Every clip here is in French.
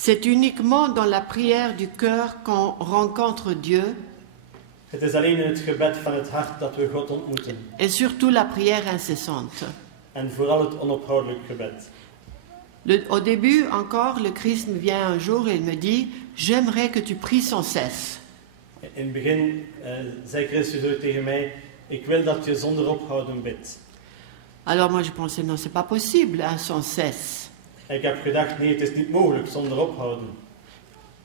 C'est uniquement dans la prière du cœur qu'on rencontre Dieu. Het is alleen in het gebed van het hart dat we God ontmoeten. Et surtout la prière incessante. En vooral het onophoudelijk gebed. Au début encore, le Christ me vient un jour et il me dit « J'aimerais que tu pries sans cesse. » In het begin zei Christus ook tegen mij, ik wil dat je zonder ophouden bidt. Alors moi je pensais « Non, c'est pas possible, hein, sans cesse. » Ik heb gedacht, nee, het is niet mogelijk zonder ophouden.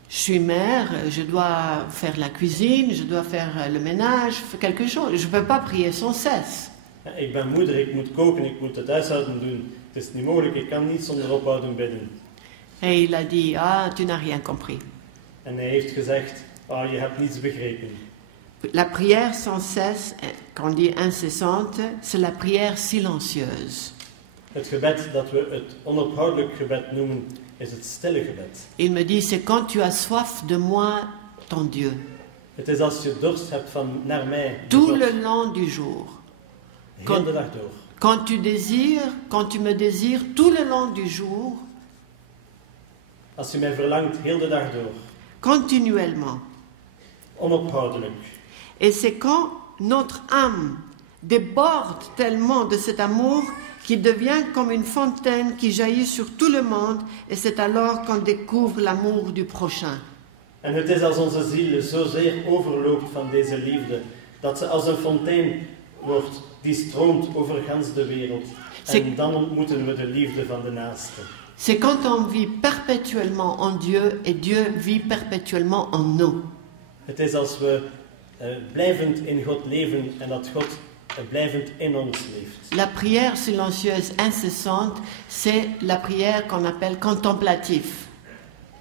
Je suis mère, je dois faire la cuisine, je dois faire le ménage, quelque chose. Je ne peux pas prier sans cesse. Ik ben moeder, ik moet koken, ik moet het huishouden doen. Het is niet mogelijk, ik kan niet zonder ophouden bidden. Et il a dit, ah, tu n'as rien compris. En hij heeft gezegd, je hebt niets begrepen. La prière sans cesse, quand on dit incessante, c'est la prière silencieuse. Het gebed dat we het onophoudelijk gebed noemen, is het stille gebed. Il me dit, c'est quand tu as soif de moi, ton Dieu. Het is als je dorst hebt naar mij. Tout le long du jour. Heel de dag door. Quand tu me désires tout le long du jour. Als je mij verlangt, heel de dag door. Continuellement. Onophoudelijk. Et c'est quand notre âme déborde tellement de cet amour qui devient comme une fontaine qui jaillit sur tout le monde, et c'est alors qu'on découvre l'amour du prochain. En het is als onze ziel zozeer overloopt van deze liefde, dat ze als een fontein wordt die stroomt over gans de wereld. En dan ontmoeten we de liefde van de naaste. C'est quand on vit perpétuellement en Dieu et Dieu vit perpétuellement en nous. Het is als we blijvend in God leven en dat God blijvend in ons leeft. La prière silencieuse incessante, c'est la prière qu'on appelle contemplative.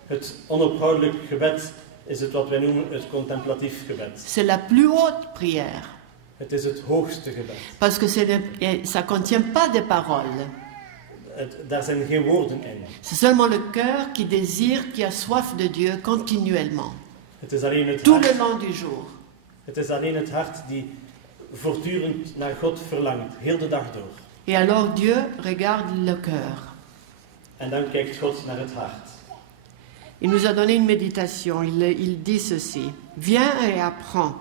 Het onophoudelijk gebed is het wat wij noemen het contemplatief gebed. C'est la plus haute prière. Het is het hoogste gebed. Parce que ça contient pas des paroles. Daar zijn geen woorden in. C'est seulement le cœur qui désire, qui a soif de Dieu continuellement. Het is alleen het tout hart. Le long du jour. Het is alleen het hart die voortdurend naar God verlangt, heel de dag door. Et alors Dieu regarde le cœur. En dan kijkt God naar het hart. Il nous a donné une méditation. Il dit ceci. Viens et apprends.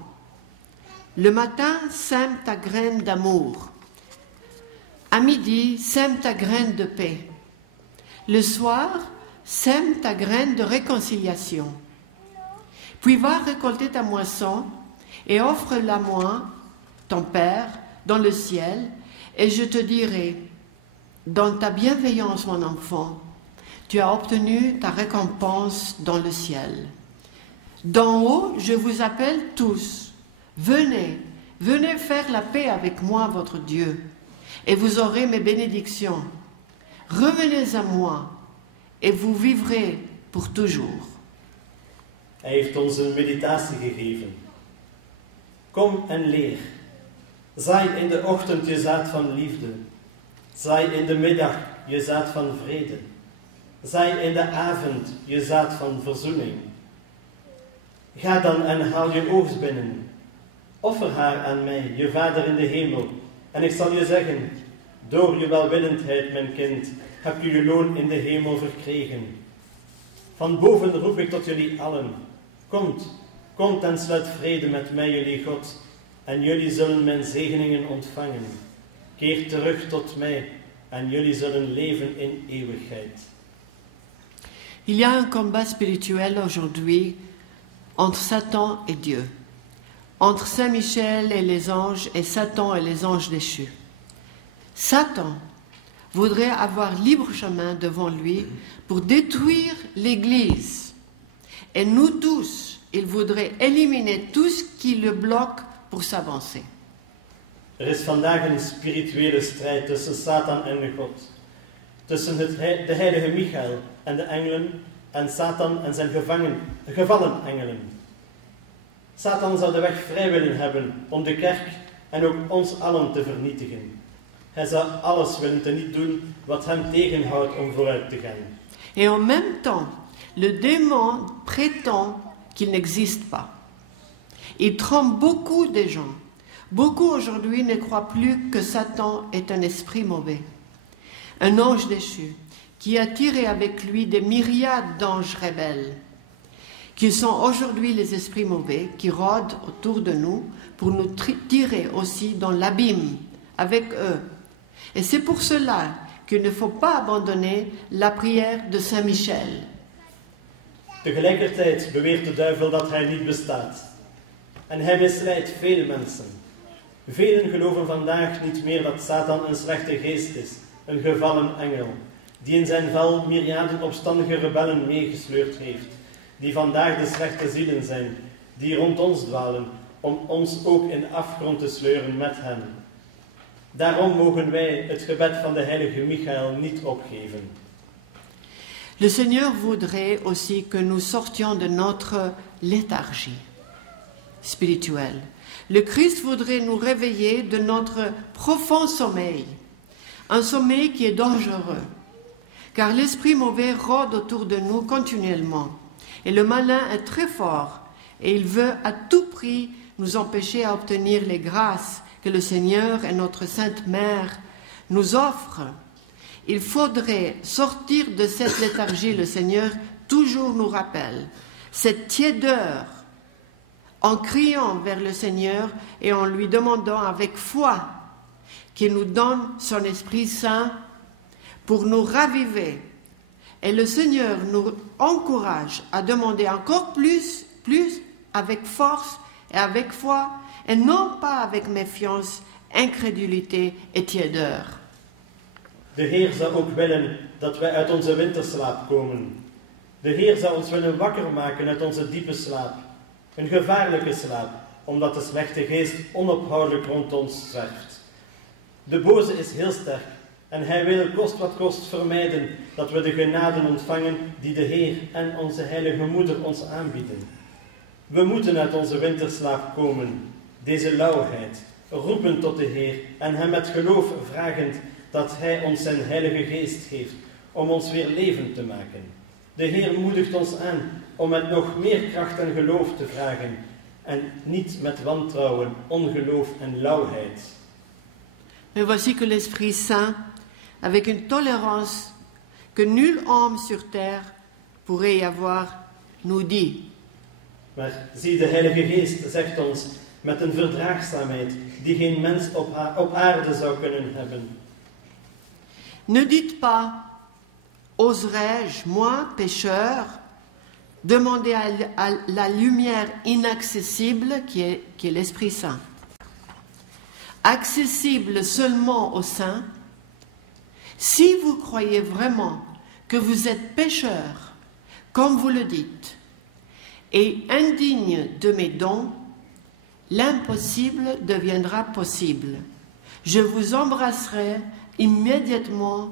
Le matin, sème ta graine d'amour. À midi, sème ta graine de paix. Le soir, sème ta graine de réconciliation. Puis va récolter ta moisson et offre-la-moi, ton Père, dans le ciel, et je te dirai, dans ta bienveillance, mon enfant, tu as obtenu ta récompense dans le ciel. D'en haut, je vous appelle tous. Venez, venez faire la paix avec moi, votre Dieu, et vous aurez mes bénédictions. Revenez à moi, et vous vivrez pour toujours. Hij heeft ons een meditatie gegeven. Kom en leer. Zaai in de ochtend je zaad van liefde. Zaai in de middag je zaad van vrede. Zaai in de avond je zaad van verzoening. Ga dan en haal je oogst binnen. Offer haar aan mij, je Vader in de hemel. En ik zal je zeggen, door je welwillendheid, mijn kind, heb je je loon in de hemel verkregen. Van boven roep ik tot jullie allen. Komt en sluit vrede met mij, jullie God. En jullie zullen mijn zegeningen ontvangen. Keer terug tot mij en jullie zullen leven in eeuwigheid. Il y a un combat spirituel aujourd'hui entre Satan et Dieu, entre Saint Michel et les anges et Satan et les anges déchus. Satan voudrait avoir libre chemin devant lui pour détruire l'Église. Et nous tous, il voudrait éliminer tout ce qui le bloque pour s'avancer. Is vandaag een spirituele strijd tussen Satan en God. Tussen de heilige Michael en de engelen en Satan en zijn gevallen engelen. Satan zou de weg vrij willen hebben om de kerk en ook ons allen te vernietigen. Hij zou alles willen teniet doen wat hem tegenhoudt om vooruit te gaan. Et en même temps, le démon prétend qu'il n'existe pas. Il trompe beaucoup de gens. Beaucoup aujourd'hui ne croient plus que Satan est un esprit mauvais, un ange déchu, qui a tiré avec lui des myriades d'anges rebelles, qui sont aujourd'hui les esprits mauvais, qui rôdent autour de nous pour nous tirer aussi dans l'abîme avec eux. Et c'est pour cela qu'il ne faut pas abandonner la prière de Saint Michel. Tegelijkertijd beweert de duivel dat hij niet bestaat. En hij misleidt veel mensen. Velen geloven vandaag niet meer dat Satan een slechte geest is, een gevallen engel, die in zijn val myriaden opstandige rebellen meegesleurd heeft, die vandaag de slechte zielen zijn, die rond ons dwalen, om ons ook in de afgrond te sleuren met hen. Daarom mogen wij het gebed van de heilige Michael niet opgeven. Le Seigneur voudrait aussi que nous sortions de notre léthargie spirituelle. Le Christ voudrait nous réveiller de notre profond sommeil, un sommeil qui est dangereux, car l'esprit mauvais rôde autour de nous continuellement, et le malin est très fort, et il veut à tout prix nous empêcher à obtenir les grâces que le Seigneur et notre Sainte Mère nous offrent. Il faudrait sortir de cette léthargie, le Seigneur toujours nous rappelle, cette tiédeur, en criant vers le Seigneur et en lui demandant avec foi qu'il nous donne son Esprit Saint pour nous raviver. Et le Seigneur nous encourage à demander encore plus avec force et avec foi, et non pas avec méfiance, incrédulité et tiédeur. De Heer zou ook willen dat wij uit onze winterslaap komen. De Heer zou ons willen wakker maken uit onze diepe slaap. Een gevaarlijke slaap, omdat de slechte geest onophoudelijk rond ons zwerft. De boze is heel sterk en hij wil kost wat kost vermijden dat we de genaden ontvangen die de Heer en onze heilige moeder ons aanbieden. We moeten uit onze winterslaap komen, deze lauwheid, roepen tot de Heer en hem met geloof vragend dat hij ons zijn heilige geest geeft om ons weer levend te maken. De Heer moedigt ons aan om met nog meer kracht en geloof te vragen en niet met wantrouwen, ongeloof en lauwheid. Mais voici que l'Esprit Saint, avec une tolérance que nulle homme sur terre pourrait y avoir, nous dit. Maar zie, de Heilige Geest zegt ons met een verdraagzaamheid die geen mens op aarde zou kunnen hebben. Ne dites pas, oserais-je, moi, pécheur, demander à la lumière inaccessible qui est l'Esprit Saint, accessible seulement aux saints, si vous croyez vraiment que vous êtes pécheur, comme vous le dites, et indigne de mes dons, l'impossible deviendra possible. Je vous embrasserai immédiatement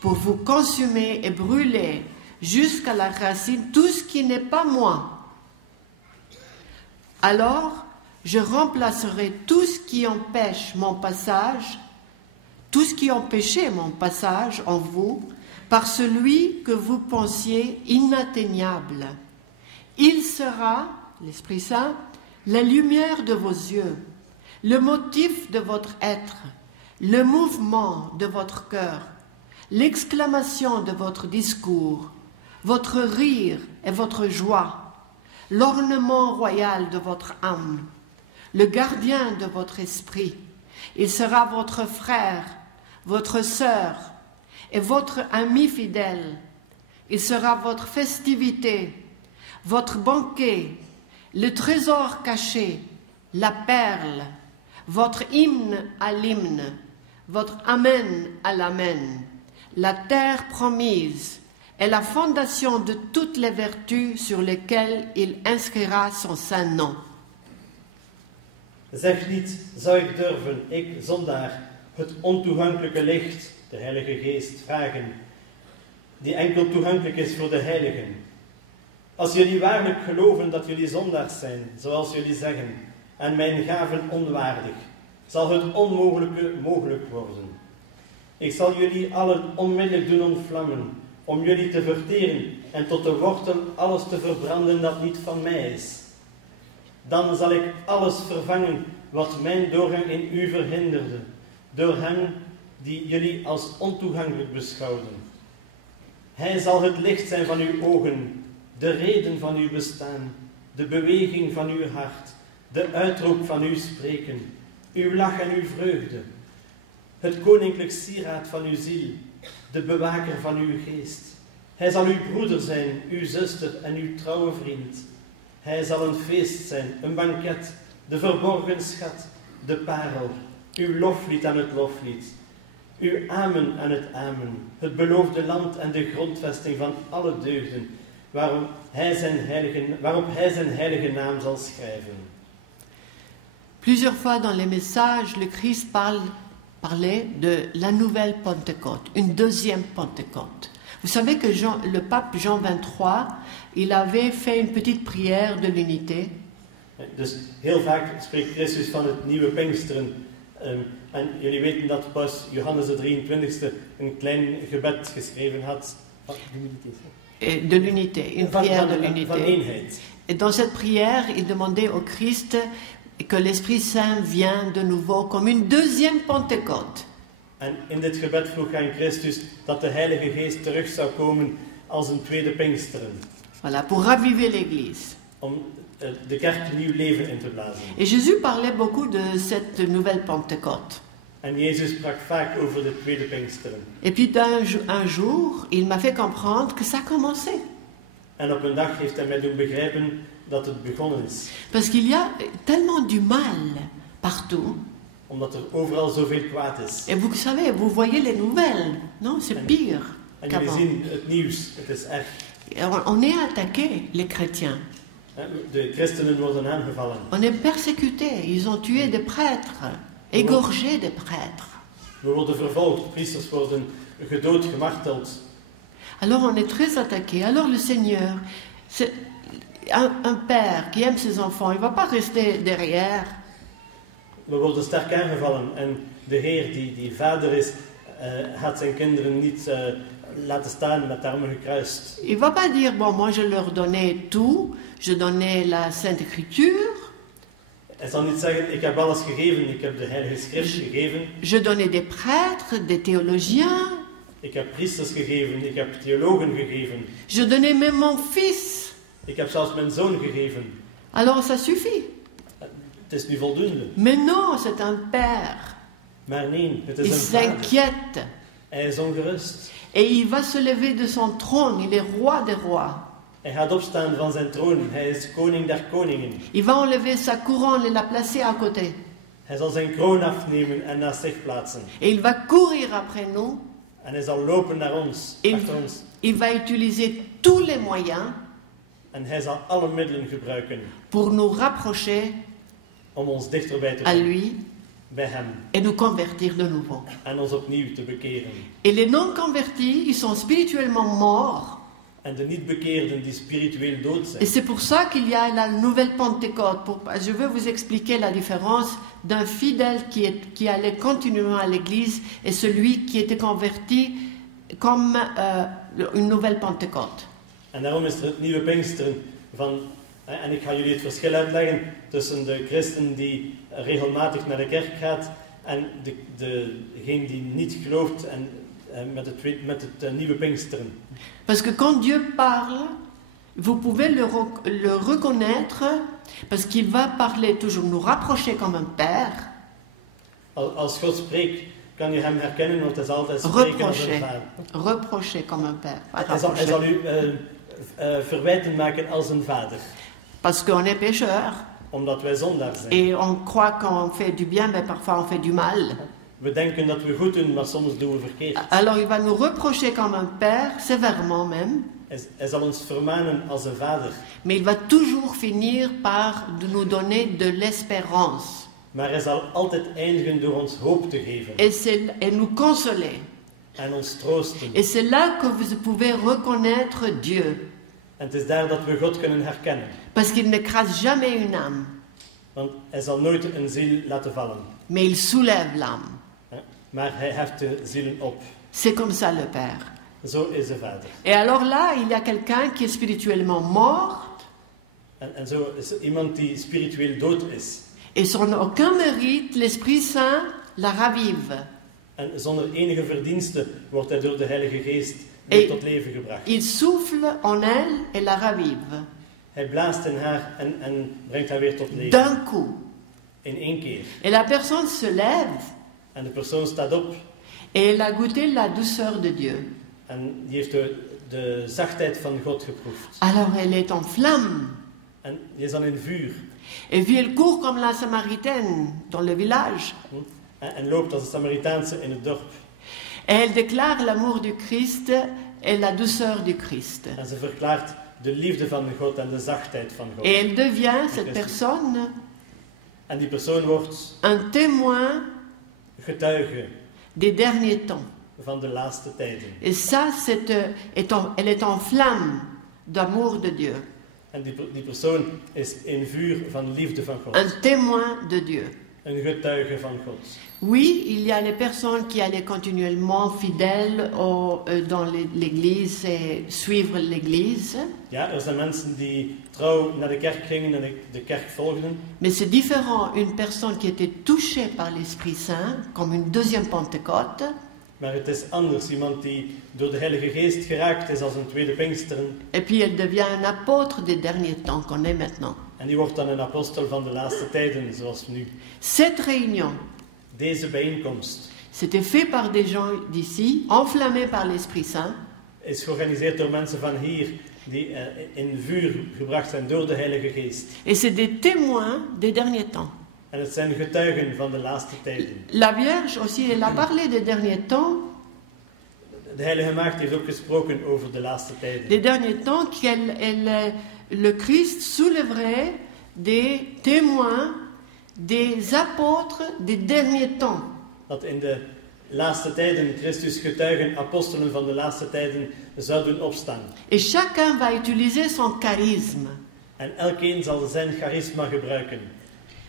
pour vous consumer et brûler jusqu'à la racine tout ce qui n'est pas moi. Alors, je remplacerai tout ce qui empêche mon passage, tout ce qui empêchait mon passage en vous, par celui que vous pensiez inatteignable. Il sera, l'Esprit Saint, la lumière de vos yeux, le motif de votre être, le mouvement de votre cœur, l'exclamation de votre discours, votre rire et votre joie, l'ornement royal de votre âme, le gardien de votre esprit. Il sera votre frère, votre sœur et votre ami fidèle. Il sera votre festivité, votre banquet, le trésor caché, la perle, votre hymne à l'hymne, votre amen à l'amen, la terre promise et la fondation de toutes les vertus sur lesquelles il inscrira son saint nom. Zeg niet, zou ik durven, ik, zondaar, het ontoegankelijke licht, de Heilige Geest, vragen, die enkel toegankelijk is voor de heiligen. Als jullie waarlijk geloven dat jullie zondaars zijn, zoals jullie zeggen, en mijn gaven onwaardig, zal het onmogelijke mogelijk worden. Ik zal jullie allen onmiddellijk doen ontvlammen, om jullie te verteren en tot de wortel alles te verbranden dat niet van mij is. Dan zal ik alles vervangen wat mijn doorgang in u verhinderde, door hen die jullie als ontoegankelijk beschouwden. Hij zal het licht zijn van uw ogen, de reden van uw bestaan, de beweging van uw hart, de uitroep van uw spreken, uw lach en uw vreugde, het koninklijk sieraad van uw ziel, de bewaker van uw geest. Hij zal uw broeder zijn, uw zuster en uw trouwe vriend. Hij zal een feest zijn, een banket, de verborgen schat, de parel, uw loflied aan het loflied, uw amen aan het amen, het beloofde land en de grondvesting van alle deugden, waarop hij zijn heilige naam zal schrijven. Plusieurs fois dans les messages, le Christ parlait de la nouvelle Pentecôte, une deuxième Pentecôte. Vous savez que le pape Jean XXIII, il avait fait une petite prière de l'unité. Dus heel vaak spreekt Christus van het nieuwe Pinksteren. En jullie weten dat paus Johannes de 23e een klein gebed geschreven had. De l'unité, une prière de Van l'unité. eenheid. Et dans cette prière, il demandait au Christ que l'Esprit Saint vienne de nouveau comme une deuxième Pentecôte. En in dit gebed vroeg hij aan Christus dat de Heilige Geest terug zou komen als een tweede Pinksteren. Voilà, pour raviver l'Église. Om de kerk nieuw leven in te blazen. Et Jésus parlait beaucoup de cette nouvelle Pentecôte. En Jezus sprak vaak over de tweede Pinksteren. Et puis un jour, il m'a fait comprendre que ça commençait. En op een dag heeft hij mij doen begrijpen dat het begonnen is. Parce qu'il y a tellement du mal partout. Omdat er overal zoveel kwaad is. Et vous savez, vous voyez les nouvelles, non? C'est pire En jullie qu'avant. zien het nieuws, het is erg. On est attaqué, les chrétiens. De christenen worden aangevallen. On est persécuté. Ils ont tué des prêtres, égorgé des prêtres. We worden vervolgd, priesters worden gedood, gemarteld. Alors on est très attaqué. Alors le Seigneur, c'est un père qui aime ses enfants, il ne va pas rester derrière. We worden sterk aangevallen en de Heer die vader is, gaat zijn kinderen niet laten staan met de armen gekruist. Il ne va pas dire, bon, moi je leur donnais tout, je donnais la Sainte Écriture, Hij zal niet zeggen, ik heb alles gegeven, ik heb de Heilige Schrift gegeven, je donnais des prêtres, des théologiens, ik heb priesters gegeven, ik heb theologen gegeven, je donnais même mon fils. ik heb zelfs mijn zoon gegeven. Alors ça suffit. Het is nu voldoende. Mais non, c'est un père. Maar nee, het Il is een vader. s'inquiète. Hij is ongerust. Et il va se lever de son trône, il est roi des rois. Hij gaat opstaan van zijn troon. Hij is koning der koningen. Il va enlever sa couronne et la placer à côté. Hij zal zijn kroon afnemen en naast zich plaatsen. Et il va courir après nous. En hij zal lopen naar ons, achter ons. Il va utiliser tous les moyens En hij zal alle middelen gebruiken pour nous rapprocher om ons dichterbij te à brengen lui bij hem. et nous convertir de nouveau. En ons opnieuw te bekeren. Et les non-convertis, ils sont spirituellement morts. En de niet-bekeerden die spiritueel dood Et zijn. c'est pour ça qu'il y a la nouvelle Pentecôte. Je veux vous expliquer la différence d'un fidèle qui allait continuellement à l'église et celui qui était converti comme une nouvelle Pentecôte. En daarom is er het nieuwe Pinksteren van... En ik ga jullie het verschil uitleggen tussen de christen die regelmatig naar de kerk gaat en degene die niet gelooft en met het nieuwe Pinksteren. Parce que quand Dieu parle, vous pouvez le reconnaître parce qu'il va parler toujours, nous rapprocher comme un père. Als God spreekt, kan je hem herkennen, want hij zal altijd spreken als een vader. Reprocher comme un père. Hij zal u verwijten maken als een vader. Parce qu'on est pécheur Omdat wij zondaar zijn. et on croit qu'on fait du bien, mais parfois on fait du mal. We denken dat we goed doen, maar soms doen we verkeerd. Alors il va nous reprocher comme un père, sévèrement même, Hij zal ons vermanen als een vader. mais il va toujours finir par nous donner de l'espérance Maar hij zal altijd eindigen door ons hoop te geven. et nous consoler. En ons troosten. Et c'est là que vous pouvez reconnaître Dieu, En het is daar dat we God kunnen herkennen. parce qu'il n'écrase jamais une âme, Want hij zal nooit een ziel laten vallen. mais il soulève l'âme. Maar hij heft de zielen op. C'est comme ça le Père. Zo is de Vader. Et alors là, il y a quelqu'un qui est spirituellement mort, En zo is er iemand die spiritueel dood is. et sans aucun mérite, l'Esprit Saint la ravive. En zonder enige verdienste wordt hij door de Heilige Geest weer Et tot leven gebracht. il souffle en elle et la ravive. Hij blaast in haar en brengt haar weer tot leven. D'un coup. In één keer. Et la personne se lève En de persoon staat op et elle a goûté la douceur de Dieu. en die heeft de zachtheid van God geproefd. Alors elle est en flamme. En die is dan in vuur. Et puis elle court comme la Samaritaine dans le village. En loopt als de Samaritaanse in het dorp. Et elle déclare l'amour du Christ et la douceur du Christ. En ze verklaart de liefde van God en de zachtheid van God. Et elle devient, cette personne, En die persoon wordt un témoin getuige des derniers temps. van de laatste tijden. Et ça, elle est en flamme d'amour de Dieu. En die persoon is in vuur van liefde van God. Un témoin de Dieu. Een getuige van God. Oui, il y a les personnes qui allaient continuellement fidèles dans l'église et suivre l'église. Ja, zijn mensen die trouw naar de kerk gingen en de kerk volgden. Mais c'est différent, une personne qui était touchée par l'Esprit Saint, comme une deuxième Pentecôte, Maar het is anders. Iemand die door de Heilige Geest geraakt is als een tweede Pinksteren. et puis elle devient un apôtre des derniers temps qu'on est maintenant. En die wordt dan een apostel van de laatste tijden, zoals nu. Cette réunion, Deze bijeenkomst c'était fait par des gens d'ici, enflammés par l'Esprit Saint, is georganiseerd door mensen van hier die in vuur gebracht zijn door de Heilige Geest. et c'est des témoins des derniers temps. En het zijn getuigen van de laatste tijden. La Vierge aussi, elle a parlé des derniers temps, De Heilige Maagd heeft ook gesproken over de laatste tijden. des derniers temps le Christ soulèverait des témoins, des apôtres des derniers temps. Dat in de laatste tijden Christus getuigen, apostelen van de laatste tijden zouden opstaan. Et chacun va utiliser son charisme. En elkeen zal zijn charisma gebruiken.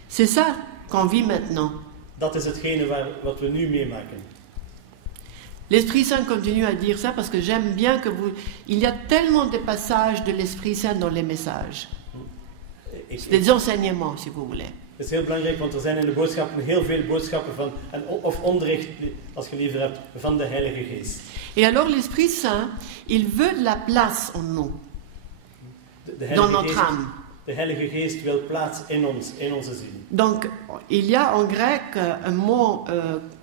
C'est ça qu'on vit maintenant. Dat is hetgene wat we nu meemaken. L'Esprit Saint continue à dire ça parce que j'aime bien que vous... Il y a tellement de passages de l'Esprit Saint dans les messages. Des enseignements, si vous voulez. Het is heel belangrijk, want er zijn in de boodschappen heel veel boodschappen van, of onderricht, als je liever hebt, van de Heilige Geest. Et alors l'Esprit Saint, il veut de la place en nous, dans notre âme. De Heilige Geest wil plaats in ons, in onze ziel. Donc, il y a en grec un mot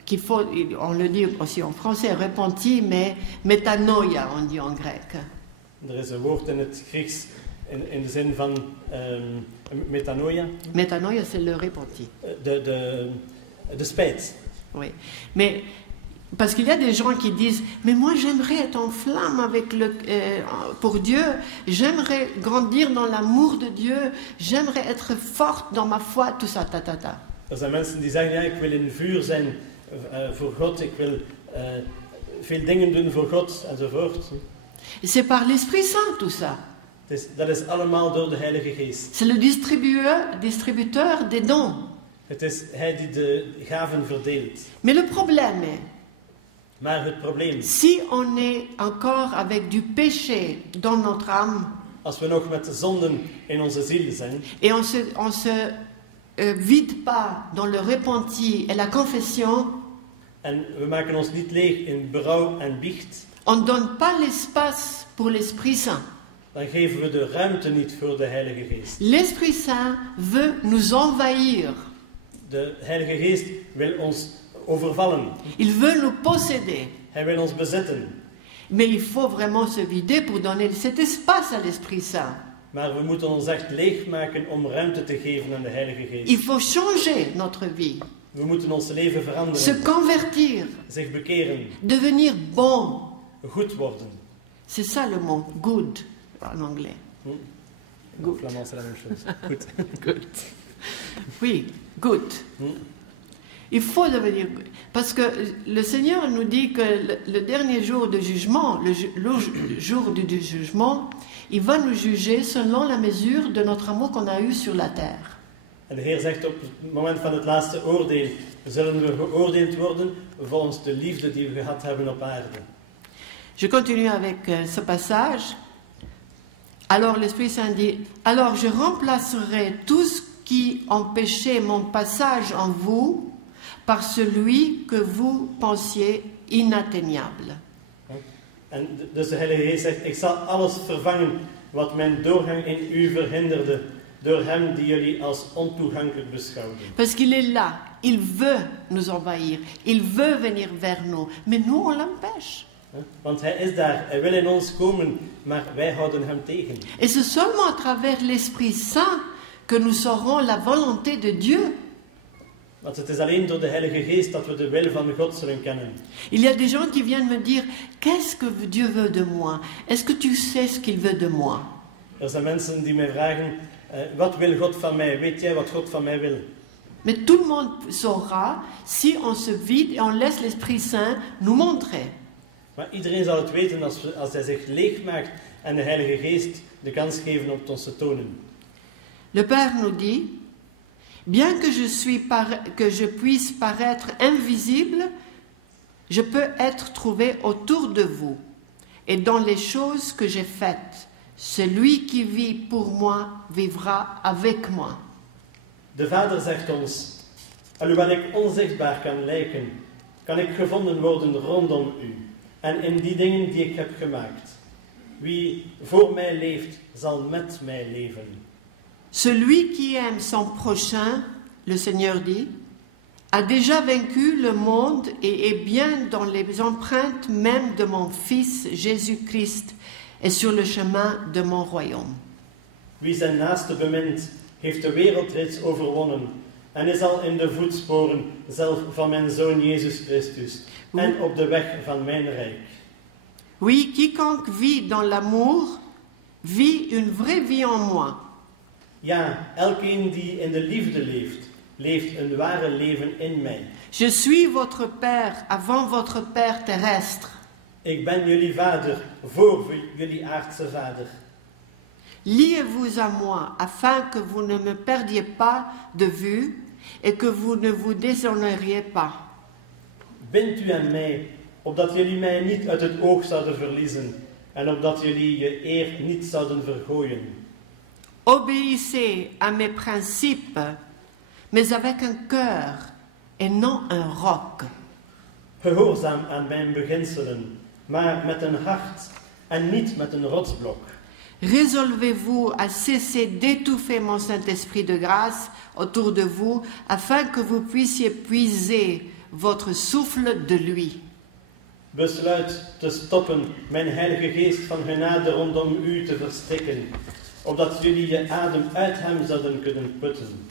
qu'il faut, on le dit aussi en français, repenti, mais metanoia, on dit en grec. Er is een woord in het Grieks in de zin van metanoia. Metanoia, c'est le repenti. De spijt. Oui. Mais, parce qu'il y a des gens qui disent, mais moi j'aimerais être en flamme pour Dieu, j'aimerais grandir dans l'amour de Dieu, j'aimerais être forte dans ma foi, tout ça, ta. Er zijn mensen die zeggen, ja, ik wil in vuur zijn voor God, ik wil veel dingen doen voor God, enzovoort. C'est par l'Esprit Saint tout ça. Dat is allemaal door de Heilige Geest. C'est le distributeur des dons. Het is Hij die de gaven verdeelt. Mais le problème est, Maar het probleem, si on est encore avec du péché dans notre âme, als we nog met de zonden in onze ziel zijn, et on se vide pas dans le repenti et la confession, en we maken ons niet leeg in berouw en biecht, on ne donne pas l'espace pour l'Esprit Saint. dan geven we de ruimte niet voor de Heilige Geest. L'Esprit Saint veut nous envahir. De Heilige Geest wil ons overvallen. Il veut nous posséder. Hij wil ons bezetten. Mais il faut vraiment se vider pour donner cet espace à l'Esprit Saint. Maar we moeten ons echt leegmaken om ruimte te geven aan de Heilige Geest. Il faut changer notre vie. We moeten ons leven veranderen. Se convertir. Zich bekeren. Devenir bon. Goed worden. C'est ça le mot good en anglais. Good. Flamand, c'est la même chose. Goed. Good. Oui, good. Il faut devenir... Parce que le Seigneur nous dit que le dernier jour de jugement, le jour du jugement, il va nous juger selon la mesure de notre amour qu'on a eu sur la terre. En de Heer zegt op het moment van het laatste oordeel, zullen we geoordeeld worden volgens de liefde die we gehad hebben op aarde. Je continue avec ce passage. Alors l'Esprit Saint dit, alors je remplacerai tout ce qui empêchait mon passage en vous par celui que vous pensiez inatteignable. En dus de Heilige Geest zegt, ik zal alles vervangen wat mijn doorgang in u verhinderde, door hem die jullie als ontoegankelijk beschouwden. Parce qu'il est là, il veut nous envahir, il veut venir vers nous, mais nous on l'empêche. Want hij is daar, hij wil in ons komen, maar wij houden hem tegen. Et c'est seulement à travers l'Esprit Saint que nous saurons la volonté de Dieu. Want het is alleen door de Heilige Geest dat we de wil van God zullen kennen. Il y a des gens qui viennent me dire, qu'est-ce que Dieu veut de moi? Est-ce que tu sais ce qu'il veut de moi? Er zijn mensen die mij vragen, wat wil God van mij? Weet jij wat God van mij wil? Mais tout le monde saura si on se vide et on laisse l'Esprit Saint nous montrer. Maar iedereen zal het weten als hij zich leeg maakt en de Heilige Geest de kans geven om het ons te tonen. Le Père nous dit, bien que je puisse paraître invisible, je peux être trouvé autour de vous et dans les choses que j'ai faites. Celui qui vit pour moi vivra avec moi. De Vader zegt ons, alhoewel ik onzichtbaar kan lijken, kan ik gevonden worden rondom u en in die dingen die ik heb gemaakt. Wie voor mij leeft, zal met mij leven. Celui qui aime son prochain, le Seigneur dit, a déjà vaincu le monde et est bien dans les empreintes même de mon Fils Jésus-Christ et sur le chemin de mon royaume. Wie zijn naaste bemint, heeft de wereld reeds overwonnen en is al in de voetsporen zelf van mijn Zoon Jezus Christus en op de weg van mijn rijk. Oui, quiconque vit dans l'amour vit une vraie vie en moi. Ja, elkeen die in de liefde leeft, leeft een ware leven in mij. Je suis votre Père avant votre Père terrestre. Ik ben jullie vader, voor jullie aardse vader. Liez-vous à moi, afin que vous ne me perdiez pas de vue et que vous ne vous déshonoriez pas. Bind u aan mij, opdat jullie mij niet uit het oog zouden verliezen en opdat jullie je eer niet zouden vergooien. Obéissez à mes principes, mais avec un cœur et non un roc. Gehoorzaam aan mijn beginselen, maar met een hart en niet met een rotsblok. Résolvez-vous à cesser d'étouffer mon Saint-Esprit de grâce autour de vous, afin que vous puissiez puiser votre souffle de lui. Besluit te stoppen mijn Heilige Geest van genade rondom u te verstikken, opdat jullie je adem uit hem zouden kunnen putten.